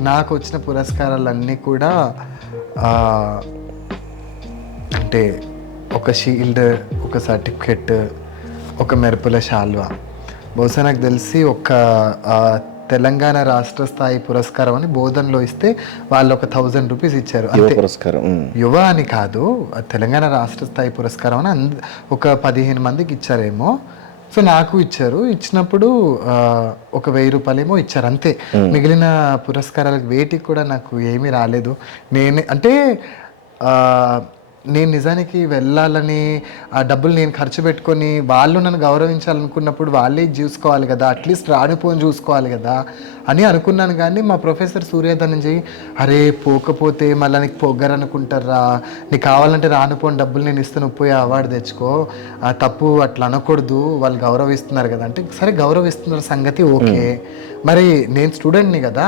నాకు వచ్చిన పురస్కారాలన్నీ కూడా అంటే ఒక షీల్డ్ ఒక సర్టిఫికెట్ ఒక మెరుపుల శాల్వా. బహుశా నాకు తెలిసి ఒక తెలంగాణ రాష్ట్ర స్థాయి పురస్కారం అని బోధనలో ఇస్తే వాళ్ళు ఒక థౌజండ్ రూపీస్ ఇచ్చారు. అంతే పురస్కారం. యువ అని కాదు తెలంగాణ రాష్ట్ర స్థాయి పురస్కారం అని ఒక పదిహేను మందికి ఇచ్చారేమో. సో నాకు ఇచ్చారు. ఇచ్చినప్పుడు ఒక వెయ్యి రూపాయలేమో ఇచ్చారు అంతే. మిగిలిన పురస్కారాలకు వేటికి కూడా నాకు ఏమీ రాలేదు. నేనే అంటే ఆ, నేను నిజానికి వెళ్ళాలని ఆ డబ్బులు నేను ఖర్చు పెట్టుకొని వాళ్ళు నన్ను గౌరవించాలనుకున్నప్పుడు వాళ్ళే చూసుకోవాలి కదా అట్లీస్ట్ రానిపోని చూసుకోవాలి కదా అని అనుకున్నాను. కానీ మా ప్రొఫెసర్ సూర్యధనంజయ్ అరే పోకపోతే మళ్ళీ నీకు పొగ్గరు అనుకుంటారా నీకు కావాలంటే రానిపోని డబ్బులు నేను ఇస్తాను పోయి అవార్డు తెచ్చుకో. ఆ తప్పు అట్లా అనకూడదు వాళ్ళు గౌరవిస్తున్నారు కదా. అంటే సరే గౌరవిస్తున్నారు సంగతి ఓకే. మరి నేను స్టూడెంట్ని కదా